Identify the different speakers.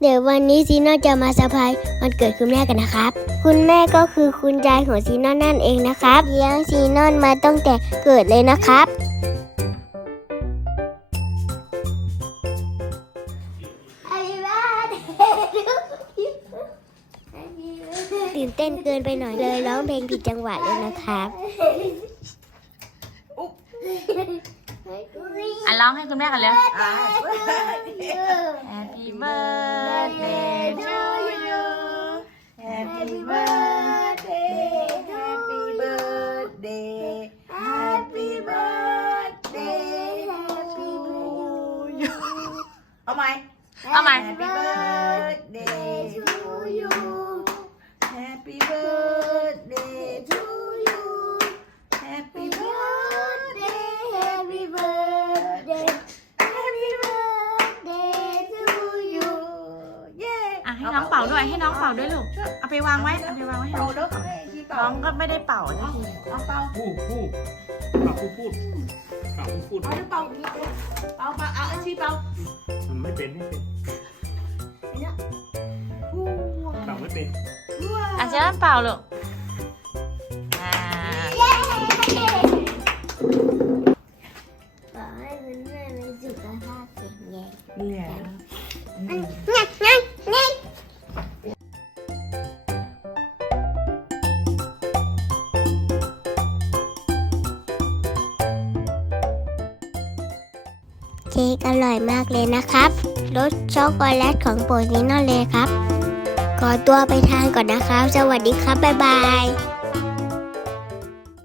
Speaker 1: เดี๋ยววันนี้ซีโน่จะมาเซอร์ไพรส์วันเกิดคุณแม่กันนะครับ คุณแม่ก็คือคุณยายของซีโน่นั่นเองนะครับเลี้ยงซีโน่มาตั้งแต่เกิดเลยนะครับ ตื่นเต้นเกินไปหน่อยเลยร้องเพลงผิดจังหวะเลยนะครับ
Speaker 2: อะร้องให้คุณแม่กันเลย
Speaker 3: อ่า
Speaker 2: Happy birthday
Speaker 3: เอาไหม
Speaker 2: เอาใหม่
Speaker 3: Happy birthday to you Happy birthday to you Happy birthday Happy birthday Happy birthday to you เย้
Speaker 2: อะให้น้องเป่าด้วย ให้น้องเป่าด้วยลูก เอาไปวางไว้ เอาไปวางไว้ให้
Speaker 3: เป่า
Speaker 2: น้อง
Speaker 3: เด้อให้ที่เป่า
Speaker 2: น้องก็ไม่ได้เป่าสักที
Speaker 3: เอาเป่า
Speaker 4: พูดพูดเป่าพูดพูด เป่าพูดพูด
Speaker 3: เอาเป่าเป่าเป่าเอาอาชีเป่า
Speaker 4: มันไม่เป็นไม่เป็นเป่าไม่เป็น
Speaker 2: อะเชิญเป่าลูกอ่า
Speaker 1: ขอให้คุณแม่มีสุขภาพแข็งแรง
Speaker 3: เนี่ย
Speaker 1: ค้กอร่อยมากเลยนะครับรสช็อกโกแลตของโปรดนี้นั่นเลยครับ ขอตัวไปทานก่อนนะครับ สวัสดีครับ บ๊ายบาย